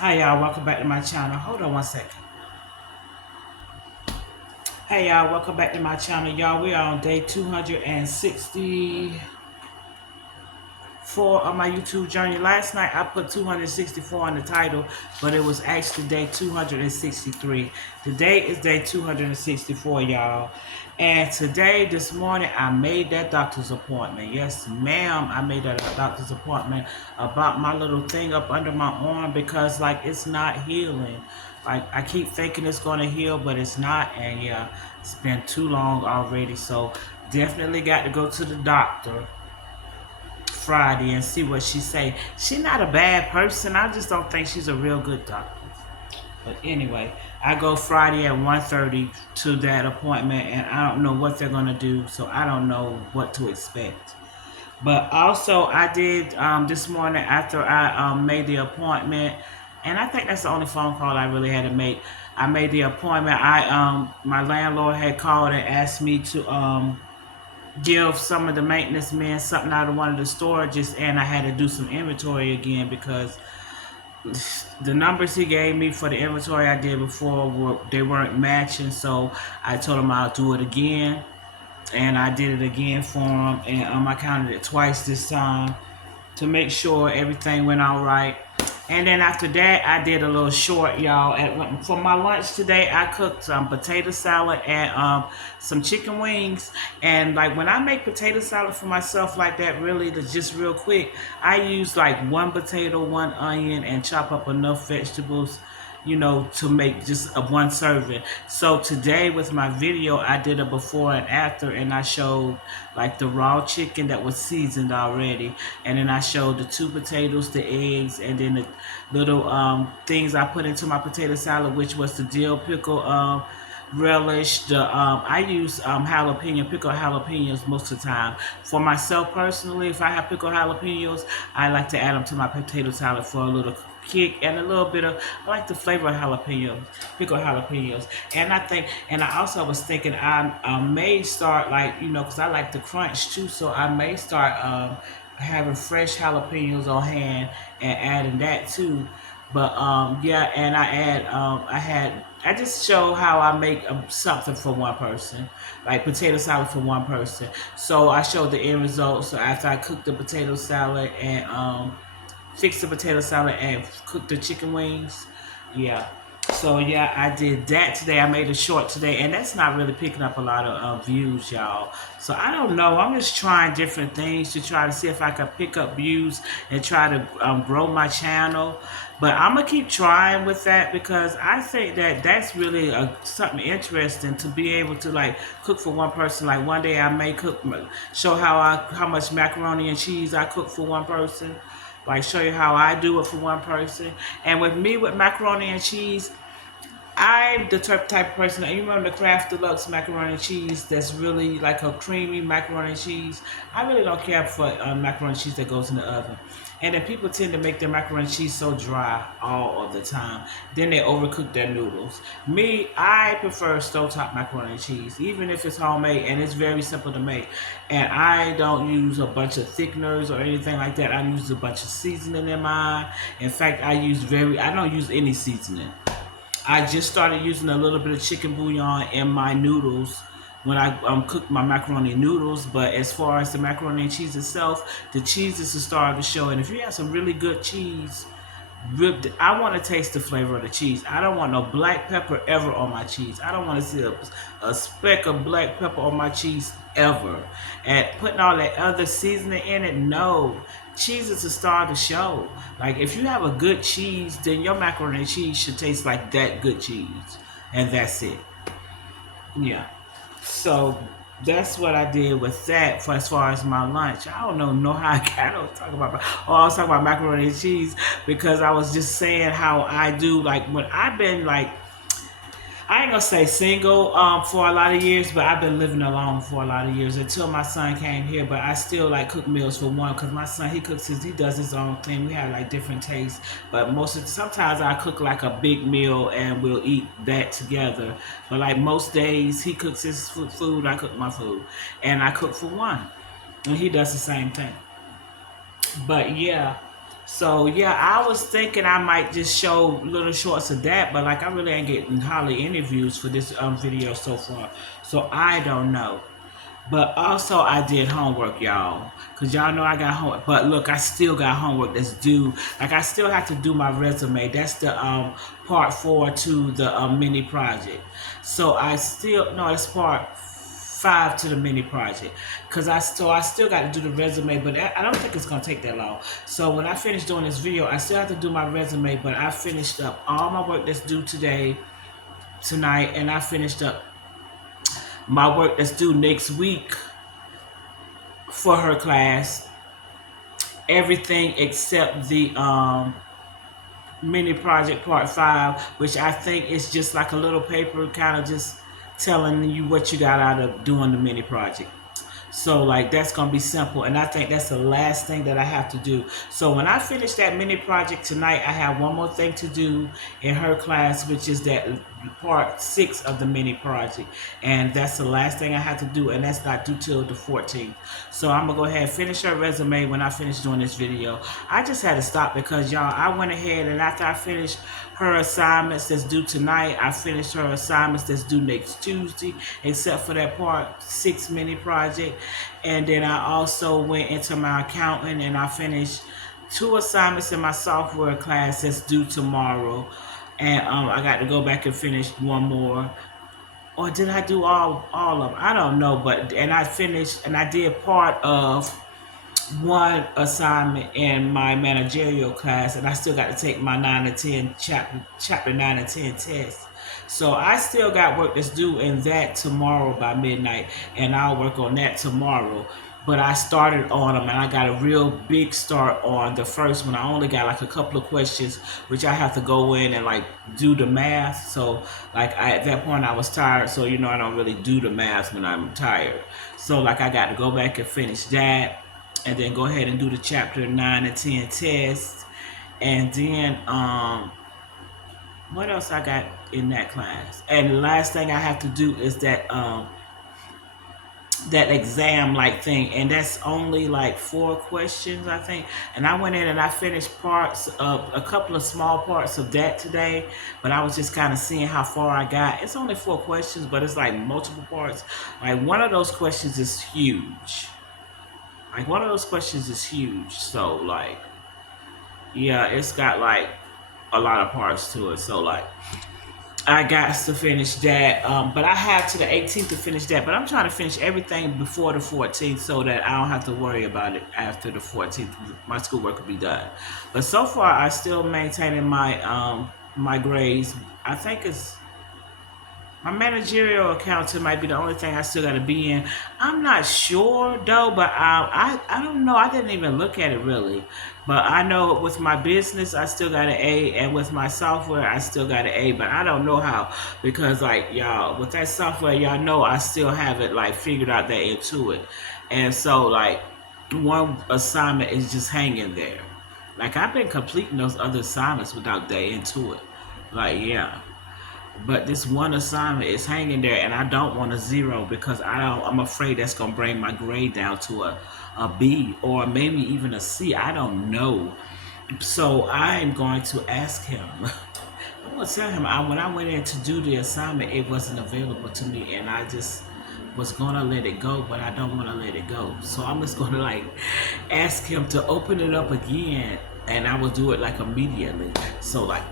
Hi y'all, welcome back to my channel. Hold on one second. Hey y'all, welcome back to my channel. Y'all, we are on day 264 of my YouTube journey. Last night I put 264 on the title, but it was actually day 263. Today is day 264, y'all. And today, this morning, I made that doctor's appointment. Yes, ma'am, I made that doctor's appointment about my little thing up under my arm because, like, it's not healing. Like, I keep thinking it's going to heal, but it's not. And, yeah, it's been too long already. So, definitely got to go to the doctor Friday and see what she say. She's not a bad person. I just don't think she's a real good doctor. But anyway, I go Friday at 1:30 to that appointment, and I don't know what they're gonna do, so I don't know what to expect. But also, I did this morning after I made the appointment, and I think that's the only phone call I really had to make. I made the appointment. My landlord had called and asked me to give some of the maintenance men something out of one of the storages, and I had to do some inventory again because the numbers he gave me for the inventory I did before they weren't matching. So I told him I'll do it again, and I did it again for him, and I counted it twice this time to make sure everything went all right. And then after that, I did a little short, y'all. For my lunch today, I cooked some potato salad and some chicken wings. And like when I make potato salad for myself like that, really, just real quick, I use like one potato, one onion, and chop up enough vegetables, to make just a one serving. So today with my video, I did a before and after, and I showed like the raw chicken that was seasoned already, and then I showed the two potatoes, the eggs, and then the little things I put into my potato salad, which was the dill pickle, relish. I use pickled jalapenos most of the time. For myself personally, if I have pickled jalapenos, I like to add them to my potato salad for a little kick and a little bit of. I like the flavor of jalapenos, pickled jalapenos, and I also was thinking I may start because I like the crunch too, so I may start having fresh jalapenos on hand and adding that too. But yeah, and I just show how I make something for one person, like potato salad for one person. So I showed the end result. So after I cooked the potato salad and fix the potato salad and cook the chicken wings. Yeah. So yeah, I did that today. I made a short today, and that's not really picking up a lot of views, y'all. So I don't know. I'm just trying different things to try to see if I can pick up views and try to grow my channel. But I'm gonna keep trying with that because I think that that's really something interesting to be able to like cook for one person. Like one day I may show how much macaroni and cheese I cook for one person, like show you how I do it for one person. And with me with macaroni and cheese, I'm the type of person that you remember the Kraft Deluxe macaroni and cheese that's really like a creamy macaroni and cheese. I really don't care for macaroni and cheese that goes in the oven. And then people tend to make their macaroni and cheese so dry all of the time. Then they overcook their noodles. Me, I prefer stovetop macaroni and cheese, even if it's homemade and it's very simple to make. And I don't use a bunch of thickeners or anything like that. I use a bunch of seasoning in mine. In fact, I don't use any seasoning. I just started using a little bit of chicken bouillon in my noodles when I cook my macaroni noodles. But as far as the macaroni and cheese itself, the cheese is the star of the show. And if you have some really good cheese, I want to taste the flavor of the cheese. I don't want no black pepper ever on my cheese. I don't want to see a speck of black pepper on my cheese ever. And putting all that other seasoning in it, no. Cheese is the star of the show. Like if you have a good cheese, then your macaroni and cheese should taste like that good cheese. And that's it. Yeah. So that's what I did with that for as far as my lunch. I don't know how I got on talking about. Oh, I was talking about macaroni and cheese because I was just saying how I do. Like when I've been like, I ain't gonna say single for a lot of years, but I've been living alone for a lot of years until my son came here. But I still like cook meals for one because my son he does his own thing. We have like different tastes, but sometimes I cook like a big meal and we'll eat that together. But like most days he cooks his food, I cook my food, and I cook for one, and he does the same thing. But yeah, So yeah, I was thinking I might just show little shorts of that, but like I really ain't getting hardly any views for this video so far. So I don't know. But also I did homework, y'all. Cause y'all know I got homework. But look, I still got homework that's due. Like I still have to do my resume. That's the part 4 to the mini project. So I still no, it's part 5 to the mini project. Cause I still got to do the resume, but I don't think it's gonna take that long. So when I finish doing this video, I still have to do my resume, but I finished up all my work that's due tonight, and I finished up my work that's due next week for her class. Everything except the mini project part 5, which I think is just like a little paper kind of just telling you what you got out of doing the mini project. So like that's gonna be simple, and I think that's the last thing that I have to do. So when I finish that mini project tonight, I have one more thing to do in her class, which is that part 6 of the mini project, and that's the last thing I have to do, and that's not due till the 14th. So I'm gonna go ahead and finish her resume when I finish doing this video. I just had to stop because y'all, I went ahead and after I finished her assignments that's due tonight, I finished her assignments that's due next Tuesday, except for that part 6 mini project. And then I also went into my accounting and I finished 2 assignments in my software class that's due tomorrow. And I got to go back and finish one more. Or did I do all of them? I don't know. But and I finished and I did part of one assignment in my managerial class, and I still got to take my 9 and 10 chapter 9 and 10 tests. So I still got work that's due in that tomorrow by midnight, and I'll work on that tomorrow. But I started on them, and I got a real big start on the first one. I only got like a couple of questions, which I have to go in and like do the math. So like at that point I was tired, so you know I don't really do the math when I'm tired. So like I got to go back and finish that, and then go ahead and do the chapter 9 and 10 test. And then what else I got in that class? And the last thing I have to do is that exam like thing, and that's only like 4 questions I think. And I went in and I finished parts of a couple of small parts of that today, but I was just kind of seeing how far I got. It's only 4 questions, but it's like multiple parts. Like one of those questions is huge. Like one of those questions is huge. So like, yeah, it's got like a lot of parts to it. So like, I got to finish that. But I have to the 18th to finish that. But I'm trying to finish everything before the 14th so that I don't have to worry about it after the 14th. My schoolwork will be done. But so far, I still maintaining my grades. I think it's my managerial accountant might be the only thing I still got to be in. I'm not sure though, but I don't know. I didn't even look at it really, but I know with my business I still got an A, and with my software I still got an A. But I don't know how, because like y'all with that software, y'all know I still haven't like figured out that Intuit, and so like one assignment is just hanging there. Like I've been completing those other assignments without that Intuit. Like yeah. But this one assignment is hanging there, and I don't want a 0 because I'm afraid that's gonna bring my grade down to a B or maybe even a C. I don't know. So I'm going to ask him. I'm gonna tell him when I went in to do the assignment, it wasn't available to me, and I just was gonna let it go, but I don't want to let it go. So I'm just gonna like ask him to open it up again, and I will do it like immediately. So like.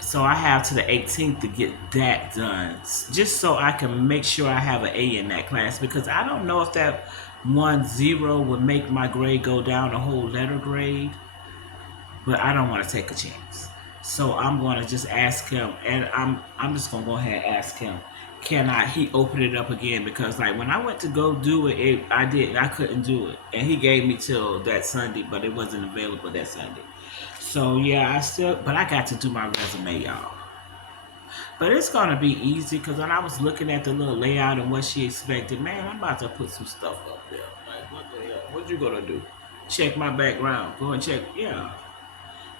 So I have to the 18th to get that done, just so I can make sure I have an A in that class, because I don't know if that 1-0 would make my grade go down a whole letter grade, but I don't want to take a chance. So I'm going to just ask him, and I'm just going to go ahead and ask him, he open it up again? Because like when I went to go do it, I couldn't do it, and he gave me till that Sunday, but it wasn't available that Sunday. So yeah, but I got to do my resume, y'all. But it's gonna be easy because when I was looking at the little layout and what she expected, man, I'm about to put some stuff up there. Like, what the hell? What you gonna do? Check my background. Go and check. Yeah,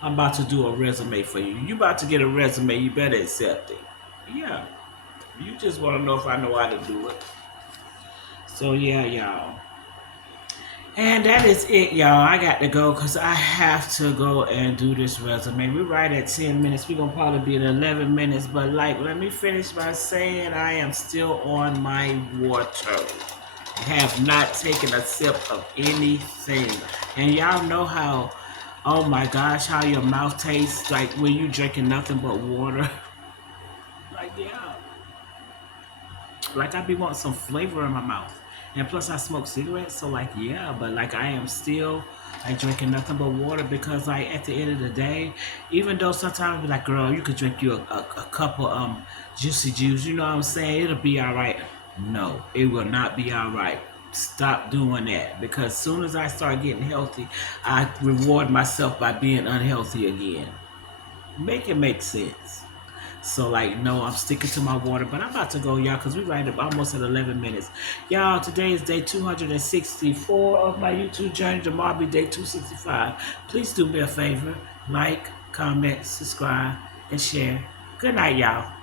I'm about to do a resume for you. You about to get a resume? You better accept it. Yeah. You just want to know if I know how to do it. So yeah, y'all. And that is it, y'all. I got to go because I have to go and do this resume. We're right at 10 minutes. We're going to probably be at 11 minutes. But, like, let me finish by saying I am still on my water. I have not taken a sip of anything. And y'all know how, oh my gosh, how your mouth tastes like when you drinking nothing but water. Like, yeah. Like I be wanting some flavor in my mouth. And plus I smoke cigarettes, so like yeah, but like I am still like drinking nothing but water because like at the end of the day, even though sometimes I be like, girl, you could drink you a cup of juicy juice, you know what I'm saying? It'll be alright. No, it will not be alright. Stop doing that because as soon as I start getting healthy, I reward myself by being unhealthy again. Make it make sense. So like no, I'm sticking to my water, but I'm about to go, y'all, because we right up almost at 11 minutes. Y'all, today is day 264 of my YouTube journey. Tomorrow be day 265. Please do me a favor, like, comment, subscribe, and share. Good night, y'all.